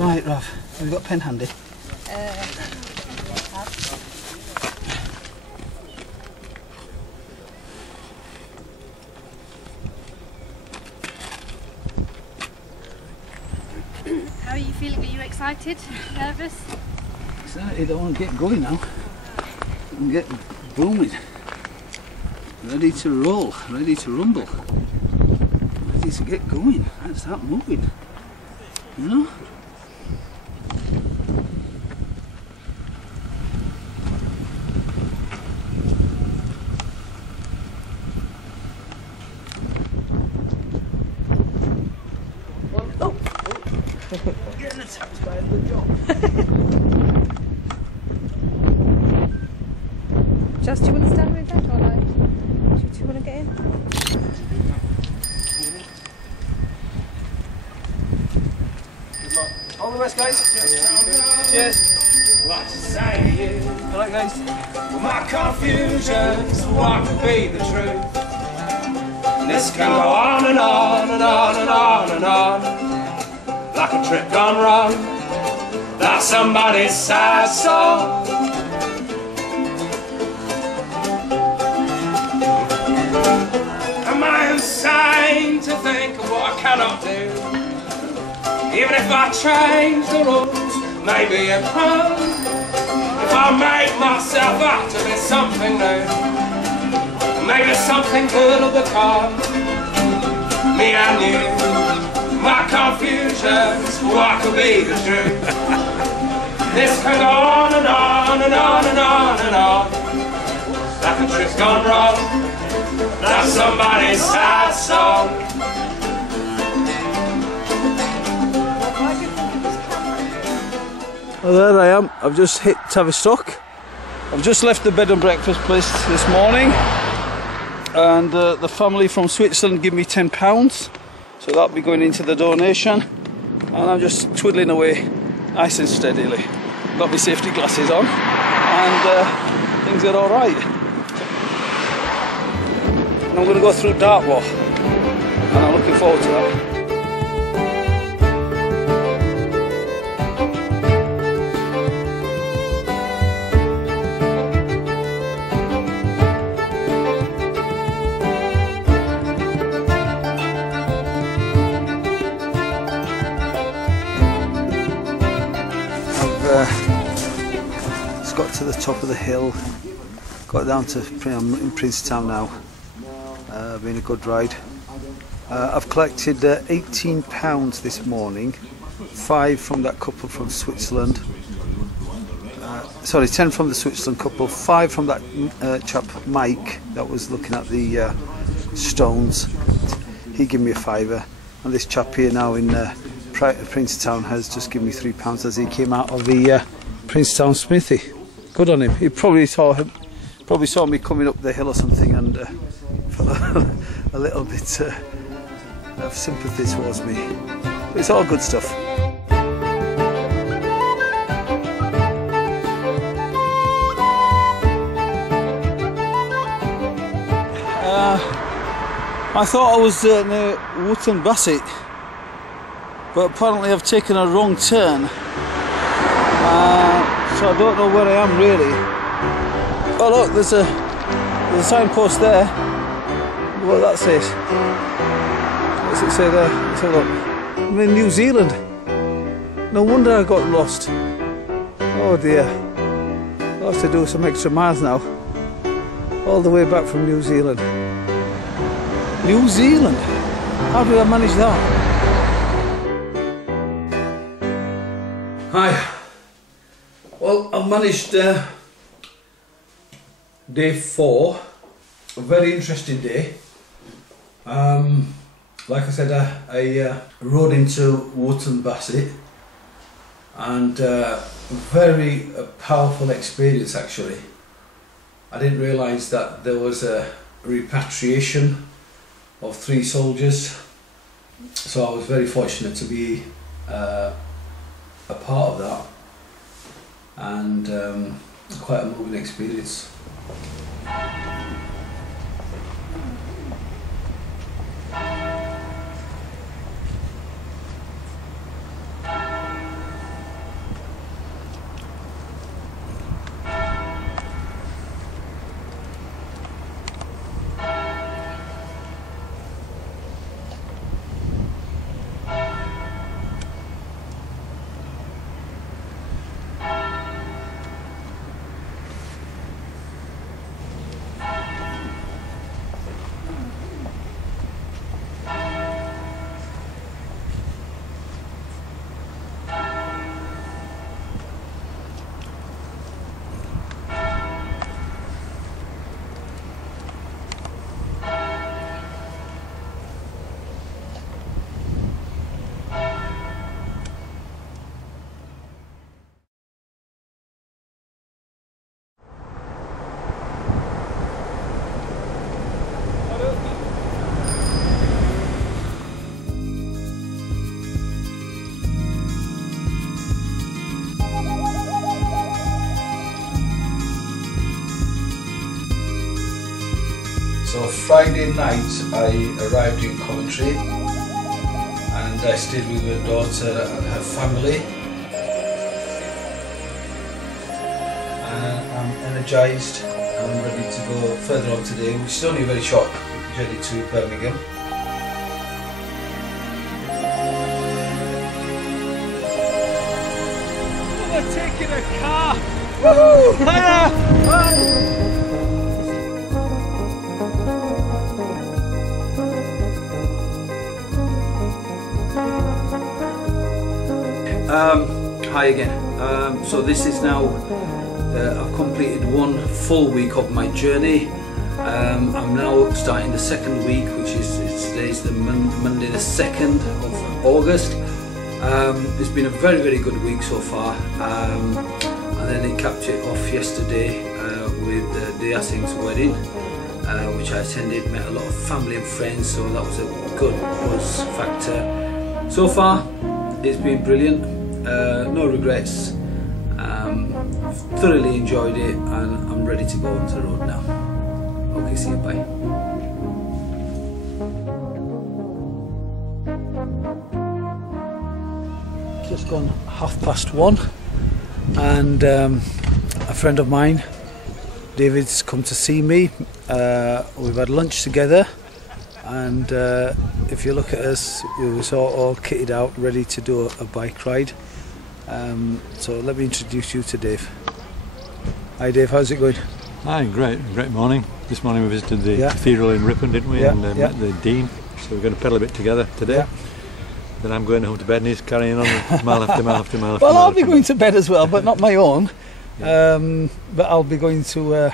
Right, Rav, have you got a pen handy? How are you feeling? Are you excited? Nervous? Excited, I want to get going now. And get booming. Ready to roll, ready to rumble. Ready to get going. Let's start moving. You know? Getting attacked by a LEJoG. Just, do you want to stand with that or like? Do you want to get in? Good luck. All the best, guys. Cheers. What to say to you? All right, guys. Well, my confusion's what could be the truth. And this can go on and on and on and on and on, like a trick gone wrong. That's somebody's sad song. Am I insane to think of what I cannot do? Even if I change the rules, maybe it won't. If I make myself out to be something new, maybe something good will become me and you. My confusion's what could be the truth. This can go on and on and on and on and on, like a trick's gone wrong. That's somebody's sad song. Well, there I am. I've just hit Tavistock. I've just left the bed and breakfast place this morning, and the family from Switzerland give me £10, so that'll be going into the donation. And I'm just twiddling away nice and steadily. Got my safety glasses on, and things are all right. And I'm going to go through Dartmoor, and I'm looking forward to that. It's got to the top of the hill, got down to I'm in Princetown now. Been a good ride. I've collected £18 this morning, 5 from that couple from Switzerland. Sorry, 10 from the Switzerland couple, 5 from that chap Mike that was looking at the stones. He gave me a fiver, and this chap here now in Princetown has just given me £3 as he came out of the Princetown smithy. Good on him. He probably saw me coming up the hill or something, and felt a little bit of sympathy towards me. But it's all good stuff. I thought I was near Wootton Bassett, but apparently I've taken a wrong turn, so I don't know where I am really. Oh look, there's a signpost there. What that says? What's it say there? Let's have a look. I'm in New Zealand. No wonder I got lost. Oh dear. I'll have to do some extra miles now. All the way back from New Zealand. New Zealand? How did I manage that? Hi. Well, I've managed day 4. A very interesting day. Like I said, I rode into Wootton Bassett, and very powerful experience actually. I didn't realise that there was a repatriation of 3 soldiers, so I was very fortunate to be a part of that, and quite a moving experience. So Friday night I arrived in Coventry and I stayed with my daughter and her family. And I'm energised and I'm ready to go further on today, which is only a very short journey to Birmingham. We're taking a car! Woohoo! Hiya! Bye! Hi again. So this is now, I've completed one full week of my journey. I'm now starting the second week, which is today's the Monday the 2nd of August. It's been a very good week so far, and then it capped it off yesterday with Dia Singh's wedding, which I attended, met a lot of family and friends, so that was a good buzz factor. So far it's been brilliant. No regrets. Thoroughly enjoyed it and I'm ready to go onto the road now. Okay, see you, bye. Just gone 1:30 and a friend of mine, David's come to see me. We've had lunch together and if you look at us, we were sort of all kitted out, ready to do a bike ride. So let me introduce you to Dave. Hi Dave, how's it going? Hi, great morning. This morning we visited the cathedral in Ripon, didn't we? And met the Dean. So we're going to pedal a bit together today. Then I'm going home to bed and he's carrying on mile after mile after mile. Well, I'll be going to bed as well, but not my own. But I'll be going to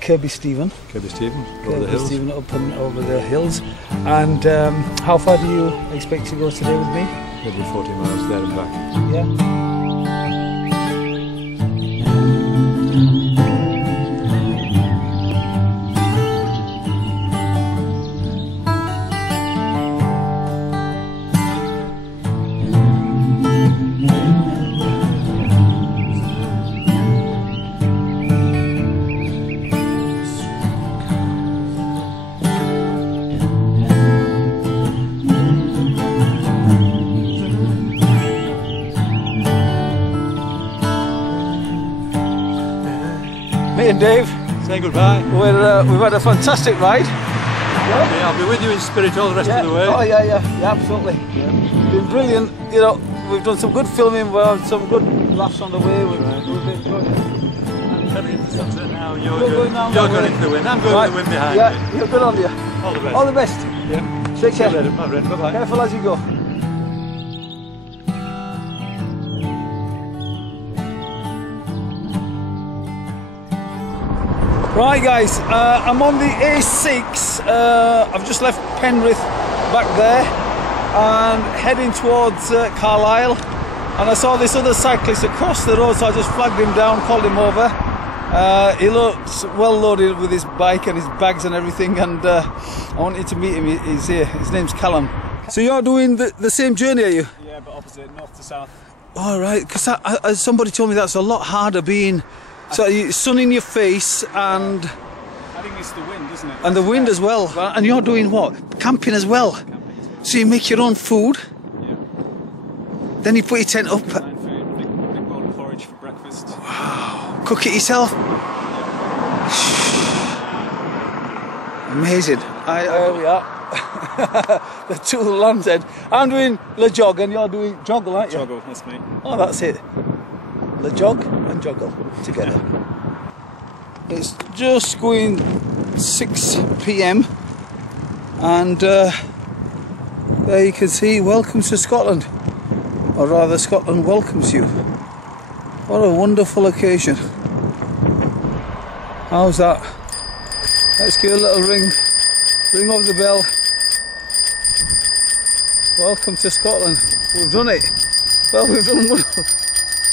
Kirby Stephen. Kirby Stephen, over the hills. Stephen, up and over the hills. And how far do you expect to go today with me? Maybe 40 miles there and back. Yeah. Me and Dave, say goodbye. We've had a fantastic ride. Yeah, I'll be with you in spirit all the rest of the way. Oh yeah, absolutely. Been brilliant. You know, we've done some good filming, we've had some good laughs on the way. We've enjoyed it. I'm heading into the sunset now. You're going into the wind. I'm going with the wind behind me. You're good on you. All the best. All the best. Yeah. Take care. See you later, my friend. Bye-bye. Careful as you go. Right guys, I'm on the A6, I've just left Penrith back there and heading towards Carlisle, and I saw this other cyclist across the road, so I just flagged him down, called him over. He looks well loaded with his bike and his bags and everything, and I wanted to meet him. He's here, his name's Callum. So you're doing the same journey, are you? Yeah, but opposite, north to south. Alright, because somebody told me that's a lot harder being... So sun in your face and... I think it's the wind, isn't it? And the wind as well. And you're doing what? Camping as well? Camping as well. So you make your own food? Yeah. Then you put your tent up? Fine food, big bowl of porridge for breakfast. Wow. Cook it yourself? Amazing. There we are. The two Land's-End. I'm doing LEJoG and you're doing joggle, aren't you? Joggle, that's me. Oh, that's it. LEJoG and joggle together. It's just going 6 PM and there you can see welcome to Scotland, or rather Scotland welcomes you. What a wonderful occasion. How's that? Let's give a little ring of the bell. Welcome to Scotland. We've done it. Well, we've done wonderful.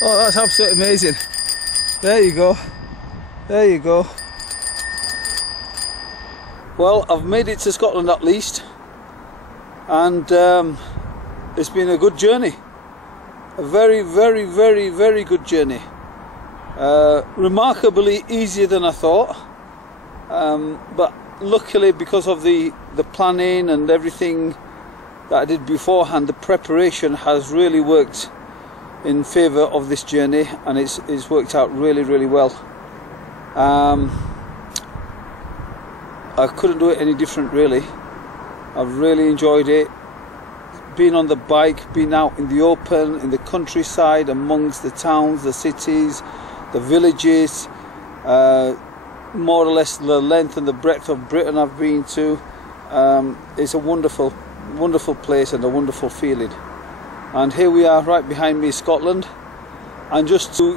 Oh, that's absolutely amazing. There you go. There you go. Well, I've made it to Scotland at least, and it's been a good journey. A very good journey. Remarkably easier than I thought, but luckily, because of the planning and everything that I did beforehand, the preparation has really worked in favour of this journey, and it's worked out really, really well. I couldn't do it any different, really. I've really enjoyed it. Being on the bike, being out in the open, in the countryside, amongst the towns, the cities, the villages, more or less the length and the breadth of Britain I've been to. It's a wonderful, wonderful place and a wonderful feeling. And here we are, right behind me, Scotland. And just to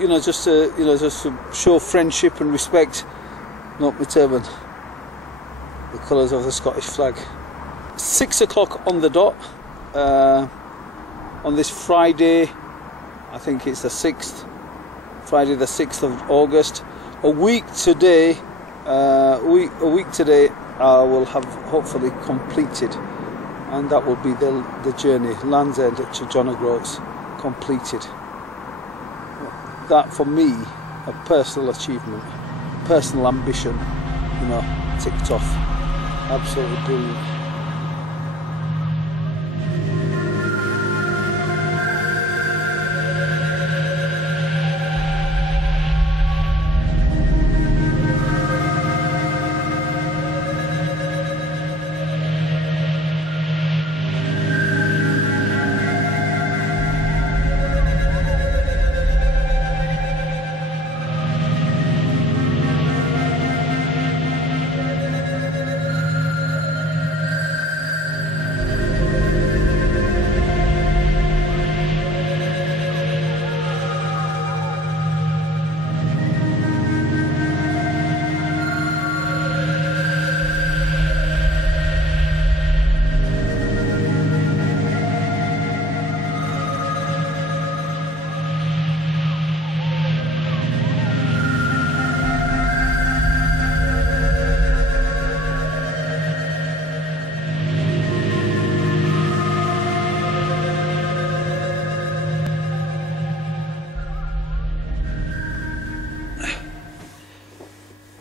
show friendship and respect, not my turban, the colours of the Scottish flag. 6 o'clock on the dot on this Friday. I think it's the 6th, Friday the 6th of August. A week today, I will have hopefully completed, and that will be the journey, Land's End to John O'Groats, completed. That for me, a personal achievement, personal ambition, you know, ticked off. Absolutely brilliant.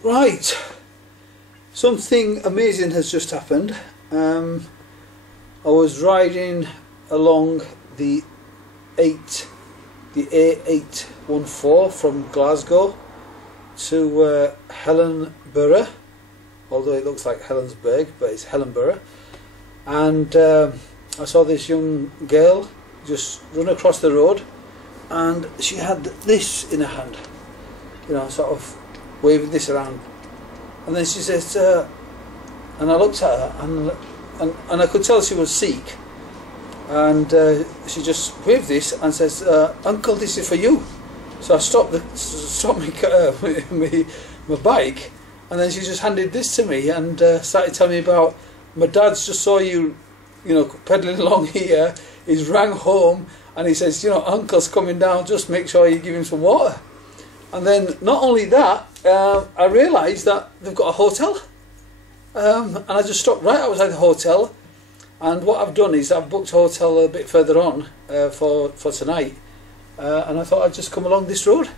Right, something amazing has just happened. I was riding along the A814 from Glasgow to Helensburgh, although it looks like Helensburgh, but it's Helensburgh. And I saw this young girl just run across the road, and she had this in her hand, you know, sort of waving this around. And then she says, and I looked at her, and I could tell she was Sikh, and she just waved this and says, "Uncle, this is for you." So I stopped my bike, and then she just handed this to me and started telling me about, my dad's just saw you, you know, pedaling along here. He's rang home and he says, you know, Uncle's coming down, just make sure you give him some water. And then not only that, I realised that they've got a hotel, and I just stopped right outside the hotel, and what I've done is I've booked a hotel a bit further on for tonight, and I thought I'd just come along this road,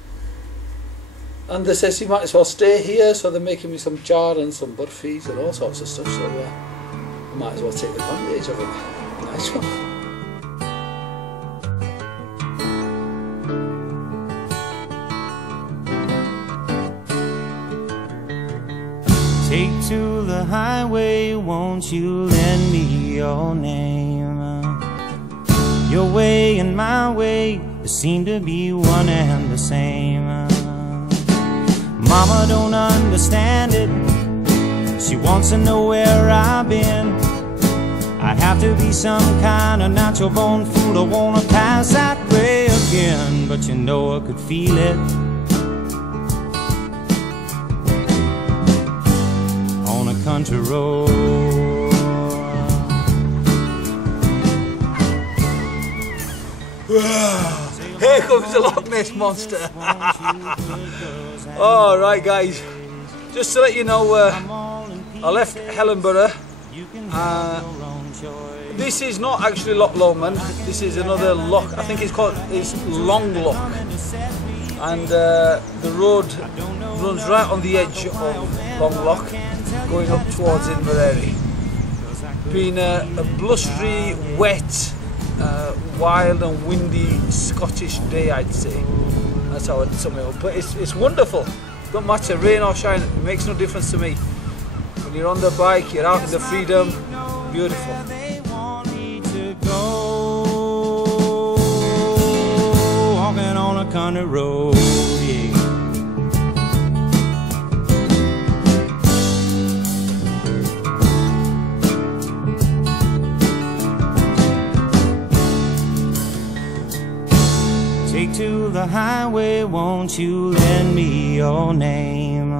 and they says you might as well stay here, so they're making me some char and some burfis and all sorts of stuff, so I might as well take advantage of it. Nice one. Take to the highway, won't you lend me your name? Your way and my way, they seem to be one and the same. Mama don't understand it, she wants to know where I've been. I'd have to be some kind of natural born fool to wanna pass that way again. But you know I could feel it country road. Here comes the Loch Ness Monster. Alright guys, just to let you know, I left Helensburgh. This is not actually Loch Lomond, this is another loch. I think it's Long Loch. and the road runs right on the edge of Long Loch, going up towards Inverary. Been a blustery, wet, wild and windy Scottish day, I'd say. That's how I'd sum it up. But it's wonderful. Don't matter, rain or shine, it makes no difference to me. When you're on the bike, you're out in the freedom. Beautiful. They want me to go walking on a country road. Yeah. Take to the highway, won't you lend me your name?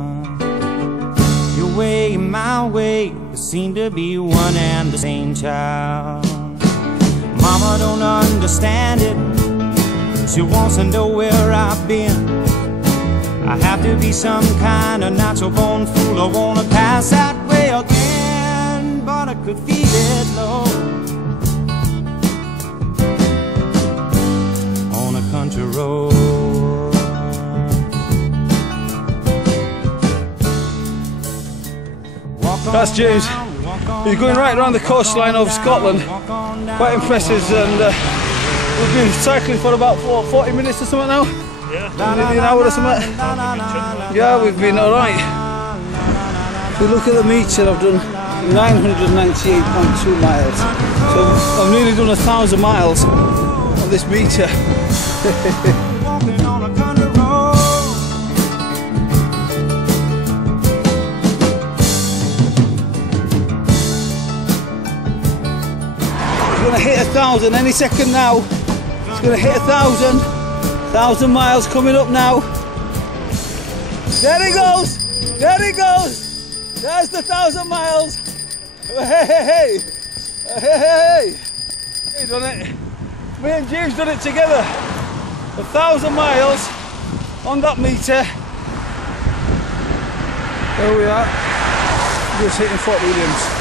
Your way and my way seem to be one and the same child. Mama don't understand it. She wants to know where I've been. I have to be some kind of natural born fool. I wanna pass that way again, but I could feel it low on a country road. That's James. He's going right around the coastline of Scotland. Quite impressive, and we've been cycling for about 40 minutes or something now. Yeah. Maybe an hour or something. Yeah, we've been alright. If you look at the meter, I've done 998.2 miles. So I've nearly done 1,000 miles on this meter. It's going to hit 1,000 any second now. It's going to hit 1,000. 1,000 miles coming up now. There he goes! There he goes! There's the 1,000 miles. Hey, hey, hey! Hey, hey, hey! Done it. Me and James done it together. 1,000 miles on that meter. There we are. Just hitting Fort Williams.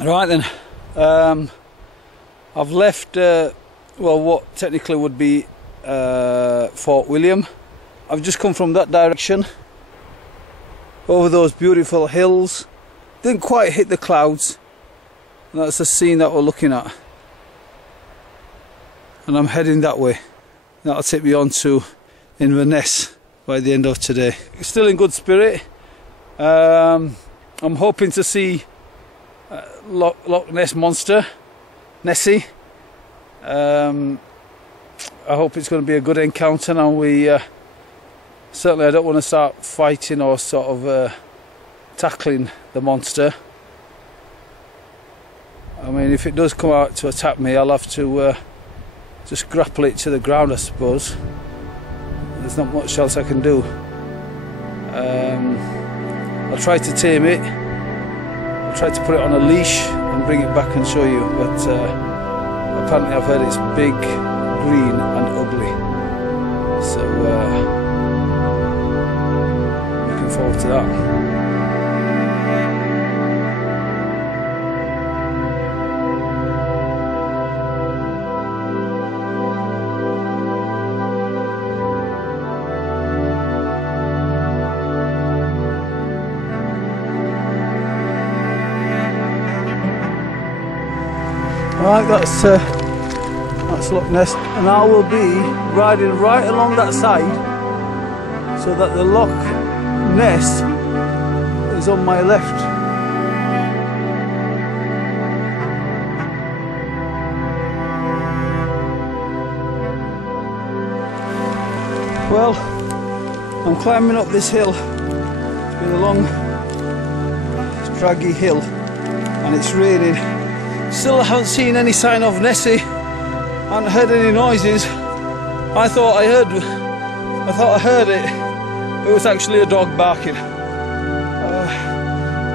Right then, I've left, well, what technically would be Fort William. I've just come from that direction, over those beautiful hills. Didn't quite hit the clouds. And that's the scene that we're looking at. And I'm heading that way. That'll take me on to Inverness by the end of today. Still in good spirit. I'm hoping to see Loch Ness Monster, Nessie. I hope it's going to be a good encounter, and we certainly I don't want to start fighting or sort of tackling the monster. I mean, if it does come out to attack me, I'll have to just grapple it to the ground, I suppose. There's not much else I can do. I'll try to tame it. I'll try to put it on a leash and bring it back and show you, but apparently I've heard it's big, green and ugly. So looking forward to that. Right, that's Loch Ness, and I will be riding right along that side so that the Loch Ness is on my left. Well, I'm climbing up this hill. It's been a long, draggy hill, and it's raining. Still haven't seen any sign of Nessie. Haven't heard any noises. I thought I heard it. It was actually a dog barking.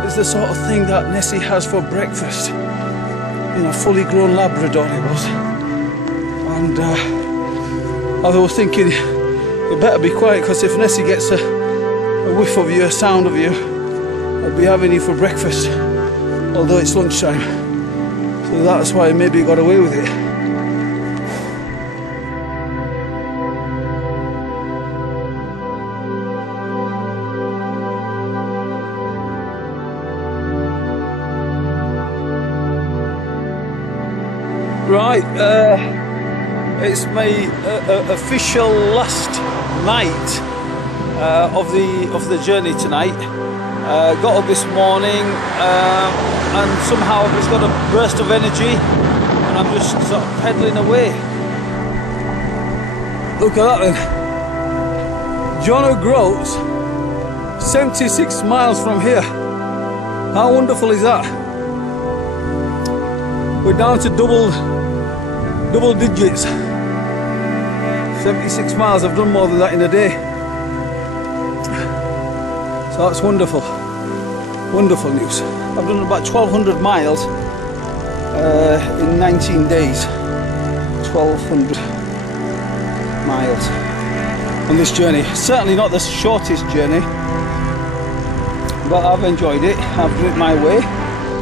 It's the sort of thing that Nessie has for breakfast. You know, fully grown Labrador it was. And I was thinking, you better be quiet, because if Nessie gets a whiff of you, a sound of you, I'll be having you for breakfast. Although it's lunchtime. So that's why maybe he got away with it. Right, it's my official last night of the journey tonight. Got up this morning and somehow I've just got a burst of energy and I'm just sort of pedalling away. Look at that then. John O'Groats, 76 miles from here. How wonderful is that? We're down to double digits. 76 miles, I've done more than that in a day. So that's wonderful. Wonderful news. I've done about 1,200 miles in 19 days. 1,200 miles on this journey. Certainly not the shortest journey, but I've enjoyed it. I've done it my way.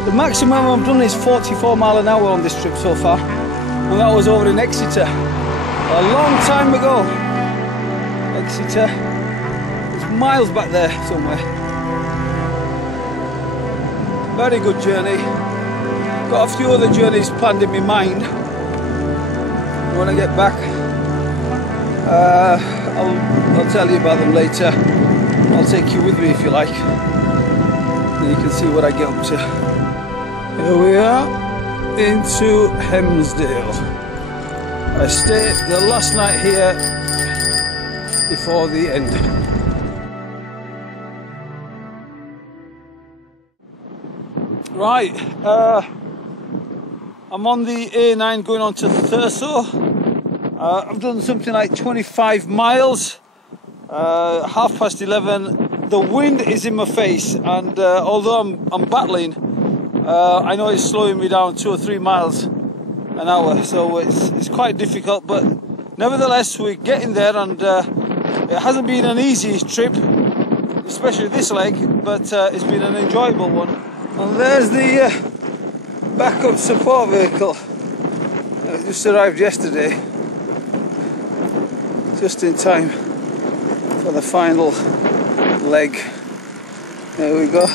The maximum I've done is 44 miles an hour on this trip so far, and that was over in Exeter a long time ago. Exeter, it's miles back there somewhere. Very good journey. Got a few other journeys planned in my mind. When I get back, I'll tell you about them later. I'll take you with me if you like, and you can see what I get up to. Here we are into Hemsdale. I stayed the last night here before the end. Right, I'm on the A9 going on to Thurso. I've done something like 25 miles, 11:30. The wind is in my face, and although I'm battling, I know it's slowing me down 2 or 3 miles an hour, so it's quite difficult, but nevertheless we're getting there, and it hasn't been an easy trip, especially this leg, but it's been an enjoyable one. And there's the backup support vehicle. It just arrived yesterday, just in time for the final leg. There we go.